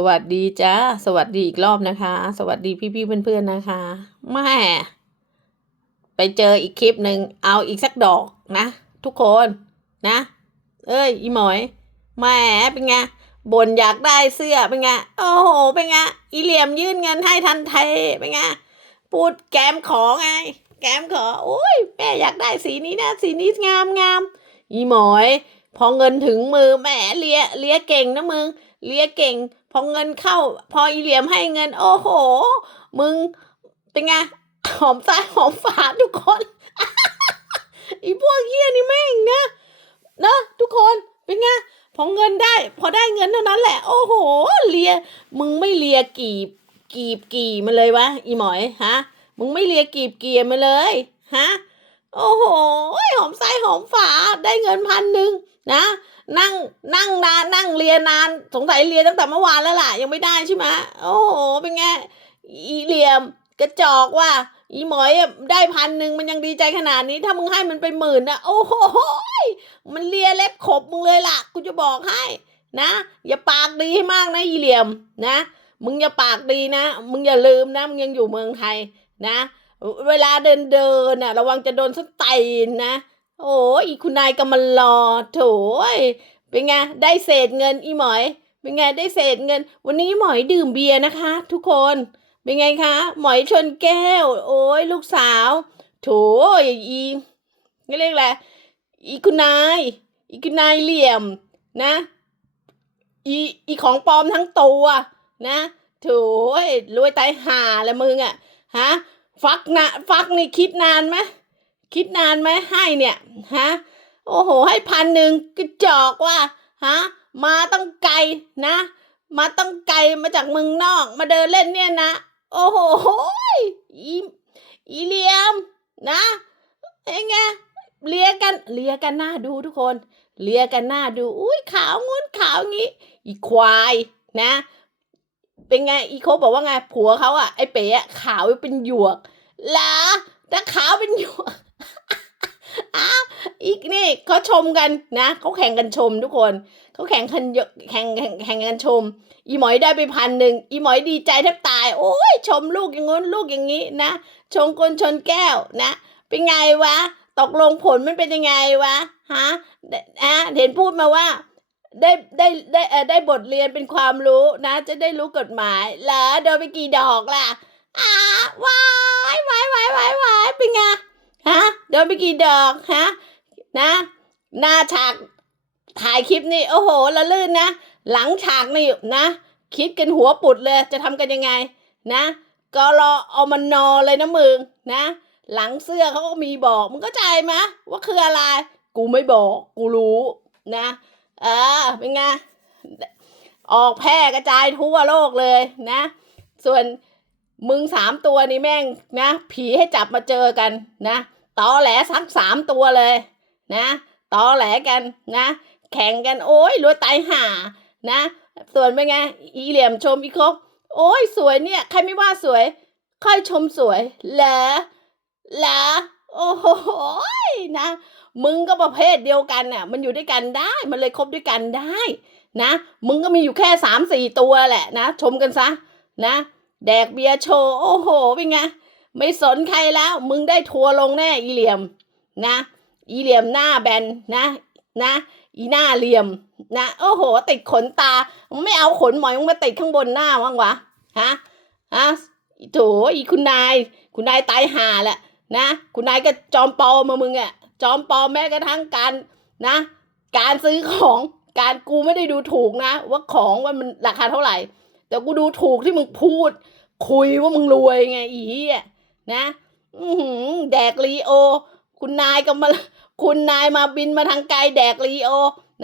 สวัสดีจ้าสวัสดีอีกรอบนะคะ สวัสดีพี่ๆเพื่อนๆนะคะแม่ไปเจออีกคลิปหนึ่งเอาอีกสักดอกนะ ทุกคนนะ เอ้ยอีหมอยแม่เป็นไงบ่นอยากได้เสื้อเป็นไงโอ้โหเป็นไงอีเหลี่ยมยื่นเงินให้ทันทีเป็นไงพูดแกมขอไง แกมขอโอ้ยแม่อยากได้สีนี้นะ สีนี้งามงามอีหมอย พอเงินถึงมือแหมเลียเลียเก่งนะมึงเลียเก่ง อเงินเข้า พออีเหลี่ยมให้เงิน โอ้โห มึงเป็นไงหอมซ้ายหอมฝาทุกคนอีพวกเฮียนี่แม่งนะนะทุกคนเป็นไงพอเงินได้ พอได้เงินเท่านั้นแหละ โอ้โห เลีย มึงไม่เลียกีบ กีบกี่มาเลยวะ อีหมอยฮะ มึงไม่เลียกีบเกียมาเลยฮะ โอ้โหหอมซ้ายหอมฝาได้เงินพันหนึ่งนะนั่งนั่งนานนั่งเรียนนานสงสัยเรียนตั้งแต่เมื่อวานแล้วล่ะ ยังไม่ได้ใช่ไหมโอ้โหเป็นไงอีเหลี่ยมกระจอกว่าอีหมอยได้พันหนึ่งมันยังดีใจขนาดนี้ ถ้ามึงให้มันไปหมื่นนะโอ้โหมันเลียเล็บขบมึงเลยล่ะกูจะบอกให้นะ อย่าปากดีให้มากนะอีเหลี่ยมนะ มึงอย่าปากดีนะ มึงอย่าลืมนะ มึงยังอยู่เมืองไทยนะ เวลาเดินเดินน่ะ ระวังจะโดนส้นไตนนะ โอ้ยคุณนายกำมันรอโถยเป็นไงได้เศษเงินอีหมอยเป็นไงได้เศษเงิน วันนี้หมอยดื่มเบียร์นะคะ ทุกคนเป็นไงคะ หมอยชนแก้ว โอ้ยลูกสาว โถยอีนี่เรียกอะไรอีคุณนายอีคุณนายเหลี่ยมนะอีอีของปลอมทั้งตัวนะโถยรวยตายห่าละมึงอะฮะ ฟักนะฟักนี่คิดนานไหมคิดนานไหมให้เนี่ยฮะโอ้โห ให้พันหนึ่งกระจอกว่าฮะมาต้องไกลนะ มาต้องไกลมาจากเมืองนอก มาเดินเล่นเนี่ยนะ โอ้โหอีอีเลียมนะเอ้ไงเลียกันเลียกันหน้าดูทุกคน เลียกันหน้าดู อุ้ยขาวงุ้นขาวงี้ อีควายนะ เป็นไงอีโคบอกว่าไงผัวเขาอะไอเป๋อะขาวเป็นหยวกเหรอแต่ขาวเป็นหยวกอ้าวอีกนี่เขาชมกันนะเขาแข่งกันชมทุกคนเขาแข่งกันเยอะแข่งแข่งแข่งกันชม อีหมอยได้ไปพันหนึ่งอีหมอยดีใจแทบตาย โอ้ยชมลูกอย่างง้นลูกอย่างนี้นะชงกลชนแก้วนะ เป็นไงวะ ตกลงผลมันเป็นยังไงวะฮะอะเห็นพูดมาว่า ได้ได้ได้เออได้บทเรียนเป็นความรู้นะ จะได้รู้กฎหมายเหรอโดนไปกี่ดอกล่ะอ่าวายวายวายวายวายเป็นไงฮะโดนไปกี่ดอกฮะนะ หน้าฉากถ่ายคลิปนี่โอ้โหละลื่นนะ หลังฉากนี่นะ คิดกันหัวปุดเลยจะทำกันยังไงนะก็รอเอามันนอเลยนะมึงนะ หลังเสื้อเขาก็มีบอกมึงเข้าใจไหมว่าคืออะไร กูไม่บอก กูรู้นะ เออเป็นไงออกแพร่กระจายทั่วโลกเลยนะ ส่วนมึงสามตัวนี่แม่งนะ ผีให้จับมาเจอกันนะตอแหลสักสามตัวเลยนะตอแหลกันนะ แข่งกันโอ้ยรวยตายห่านะ ส่วนเป็นไง อีเหลี่ยมชมอีกครบโอ้ยสวยเนี่ย ใครไม่ว่าสวย ค่อยชมสวยเหรอเหรอ โอ้โหนะ มึงก็ประเภทเดียวกันน่ะ มันอยู่ด้วยกันได้ มันเลยคบด้วยกันได้ นะ มึงก็มีอยู่แค่สามสี่ตัวแหละนะ ชมกันซะ นะ แดกเบียร์โชว์ โอ้โห เป็นไง ไม่สนใครแล้ว มึงได้ทัวร์ลงแน่อีเหลี่ยม นะ อีเหลี่ยมหน้าแบน นะ นะ อีหน้าเหลี่ยม นะ โอ้โห ติดขนตา ไม่เอาขนหมอยมึงมาติดข้างบนหน้าบ้างวะ ฮะ ฮะโถอีคุณนาย คุณนายตายห่าแหละ นะ คุณนายก็จอมปลอมมามึงอะจอมปลอมแม้กระทั่งการนะ การซื้อของการกูไม่ได้ดูถูกนะ ว่าของว่ามันราคาเท่าไหร่ แต่กูดูถูกที่มึงพูด คุยว่ามึงรวยไงอี๋นะอือหือแดกลีโอ คุณนายก็มาคุณนายมาบินมาทางไกลแดกลีโอ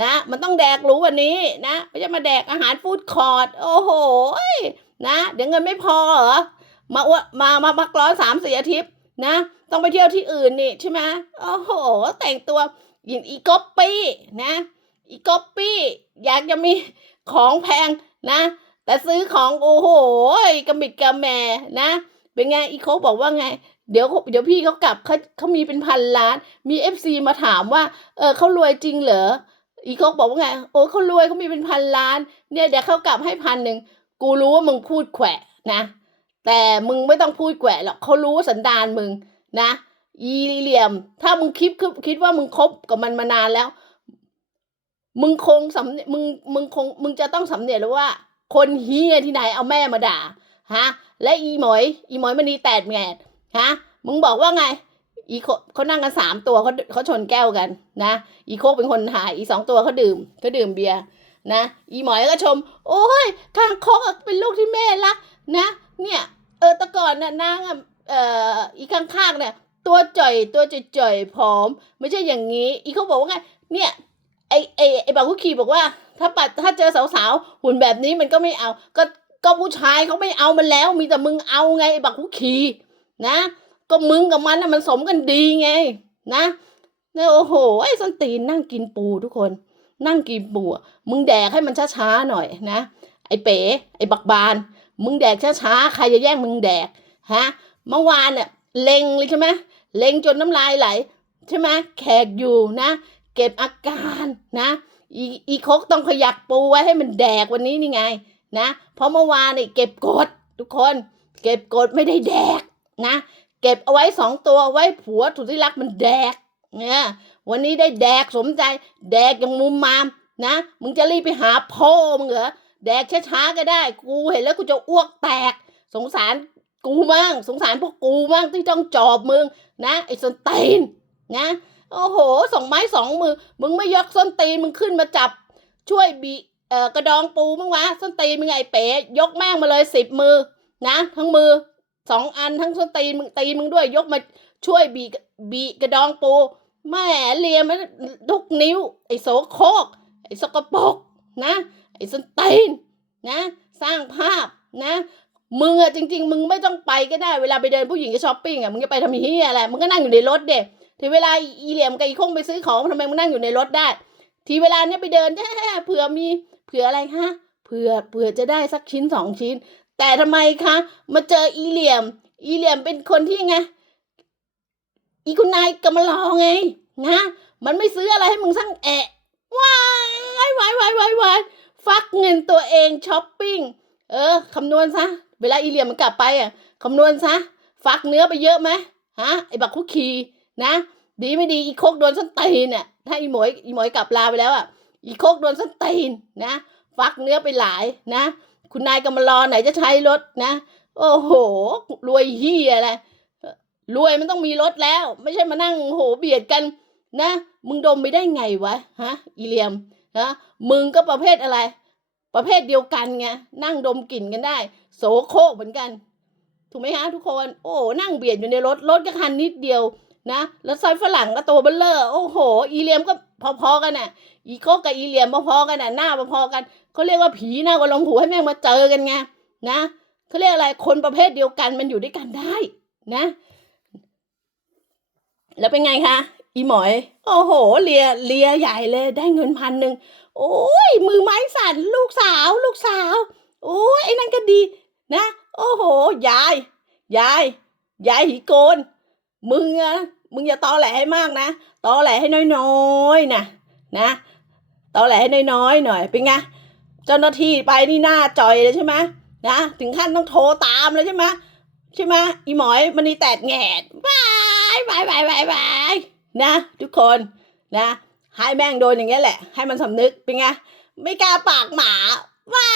นะ มันต้องแดกรู้วันนี้นะไม่ใช่มาแดกอาหารฟู้ดคอร์ดโอ้โหนะ เดี๋ยวเงินไม่พอเหรอมาอ้วมามาพักร้อนสามสี่อาทิตย์ นะ ต้องไปเที่ยวที่อื่นนี่ใช่ไหมโอ้โห แต่งตัวยินอีก๊อปปี้นะ อีก๊อปปี้อยากจะมีของแพงนะ แต่ซื้อของโอ้โหกระมิดกระแมนะ เป็นไงอีโคบอกว่าไง เดี๋ยวเดี๋ยวพี่เขากลับเขาเขามีเป็นพันล้าน มีเอฟซีมาถามว่า เออเขารวยจริงเหรออีโคบอกว่าไง โอ้เขารวยเขามีเป็นพันล้าน เนี่ยเดี๋ยวเขากลับให้พันหนึ่งกูรู้ว่ามึงพูดแขวะนะ แต่มึงไม่ต้องพูดแขวะหรอกเขารู้สันดานมึงนะอีเหลี่ยม ถ้ามึงคิดคิดว่ามึงคบกับมันมานานแล้ว มึงคงสำมึงมึงคงมึงจะต้องสำเนียกแล้วว่า คนเฮียที่ไหนเอาแม่มาด่าฮะ และอีหมอย อีหมอยมันนีแตดแงดฮะ มึงบอกว่าไง อีโคเขานั่งกันสามตัวเขาเขาชนแก้วกันนะ อีโคเป็นคนถ่าย อีสองตัวเขาดื่มเขาดื่มเบียร์นะ อีหมอยก็ชม โอ้ยคางคกเป็นลูกที่แม่รักนะ เนี่ยเออแต่ก่อนน่ะนางอะเอ่ออีข้างๆเนี่ยตัวจ่อยตัวจ่อยๆผอม ไม่ใช่อย่างนี้ อีเขาบอกว่าไงเนี่ยไอไอไอบางคุกคีบอกว่า ถ้าปัดถ้าเจอสาวๆหุ่นแบบนี้มันก็ไม่เอา ก็ก็ผู้ชายเขาไม่เอามันแล้ว มีแต่มึงเอาไงไอบักคุกคีนะ ก็มึงกับมันน่ะมันสมกันดีไง นะเนี่ยโอ้โหไอ้ส้นตีนนั่งกินปูทุกคน นั่งกินปูมึงแดกให้มันช้าๆหน่อยนะ ไอ้เป๋ไอ้บักบาน มึงแดกช้าๆ ใครจะแย่งมึงแดกฮะ เมื่อวานเนี่ยเล็งเลยใช่ไหมเล็งจนน้ำลายไหล ใช่ไหมแขกอยู่นะ เก็บอาการนะ อีอีคกต้องขยักปูไว้ให้มันแดกวันนี้นี่ไงนะ เพราะเมื่อวานเนี่ยเก็บกดทุกคน เก็บกดไม่ได้แดกนะ เก็บเอาไว้สองตัวไว้ผัวสุที่รักมันแดกเนี่ยวันนี้ได้แดกสมใจ แดกอย่างมุมมามนะ มึงจะรีบไปหาพ่อมึงเหรอ แดกช้าๆก็ได้ กูเห็นแล้วกูจะอ้วกแตก สงสารกูมั่งสงสารพวกกูมั่งที่ต้องจอบมึงนะไอ้ส้นตีนนะโอ้โหสองไม้สองมือ มึงไม่ยกส้นตีนมึงขึ้นมาจับ ช่วยบีเอ่อกระดองปูมึงวะส้นตีนมึงไงเป๋ยกแม่งมาเลยสิบมือนะทั้งมือสองอันทั้งส้นตีนมึงตีนมึงด้วยยกมาช่วยบีบีกระดองปูแม่เลียมันทุกนิ้ว ไอ้โสโครกไอ้สกปรกนะ อ้ส้นตีนนะ สร้างภาพนะมึงอะจริง ๆ มึงไม่ต้องไปก็ได้เวลาไปเดินผู้หญิงจะช้อปปิ้งอะมึงจะไปทำเฮียอะไรมึงก็นั่งอยู่ในรถเด็ทีเวลาอีเหลี่ยมกับอีคงไปซื้อของทำไมมึงนั่งอยู่ในรถได้ ทีเวลาเนี้ยไปเดินแเผื่อมีเผื่ออะไรฮะเผื่อเผื่อจะได้สักชิ้นสองชิ้น แต่ทำไมคะมาเจออีเหลี่ยม อีเหลี่ยมเป็นคนที่ไงอีคุณนายกำมะลอไงนะมันไม่ซื้ออะไรให้มึงสั่งแอะว้ายวายวายวายวาย ฟักเงินตัวเองช้อปปิ้ง เออคำนวณซะ เวลาอีเหลี่ยมมันกลับไปอะคำนวณซะ ฟักเนื้อไปเยอะไหมฮะไอ้บักคุกคีนะ ดีไม่ดีอีโคกโดนส้นตีนน่ะถ้าอีหมวยอีหมวยกลับลาไปแล้วอะอีโคกโดนส้นตีนนะ ฟักเนื้อไปหลายนะ คุณนายกำมะลอไหนจะใช้รถนะ โอ้โห รวยเฮียอะไรรวยมันต้องมีรถแล้ว ไม่ใช่มานั่งโหเบียดกันนะ มึงดมไปได้ไงวะฮะ อีเหลียม นะมึงก็ประเภทอะไร ประเภทเดียวกันไงนั่งดมกลิ่นกันได้ โสโครกเหมือนกัน ถูกไหมฮะทุกคนโอ้นั่งเบียดอยู่ในรถรถก็คันนิดเดียวนะแล้วซอยฝรั่งก็ตัวเบลเลอร์โอ้โห อีเลียมก็พอๆกันน่ะ อีโคกกับอีเลียมพอๆกันน่ะหน้าพอๆกันเขาเรียกว่าผีหน้าก็ลงหูให้แม่งมาเจอกันไงนะเขาเรียกอะไรคนประเภทเดียวกันมันอยู่ด้วยกันได้นะ แล้วเป็นไงคะ อีหมอย โอ้โห เลีย เลียใหญ่เลย ได้เงินพันหนึ่ง โอ้ย มือไม้สั่น ลูกสาว ลูกสาว โอ้ย ไอ้นั่นก็ดี นะ โอ้โห ยาย ยาย ยายหีโกน มึงอะมึงอย่าตอแหลให้มากนะ ตอแหลให้น้อยๆนะนะ ตอแหลให้น้อยๆหน่อย เป็นไง เจ้าหน้าที่ไปนี่หน้าจอยเลยใช่ไหมนะ ถึงขั้นต้องโทรตามเลยใช่ไหมใช่ไหมอีหมอยมันนี่แตดแงดบายบายบายบายบาย นะ ทุกคนนะให้แม่งโดนอย่างเงี้ยแหละ ให้มันสำนึกเป็นไงไม่กล้าปากหมาวา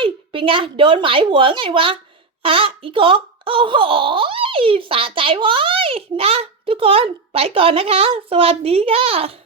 ยเป็นไงโดนหมายหัวไงวะฮะอีกกโอ้โหสะใจว้ยนะ ทุกคนไปก่อนนะคะ สวัสดีค่ะ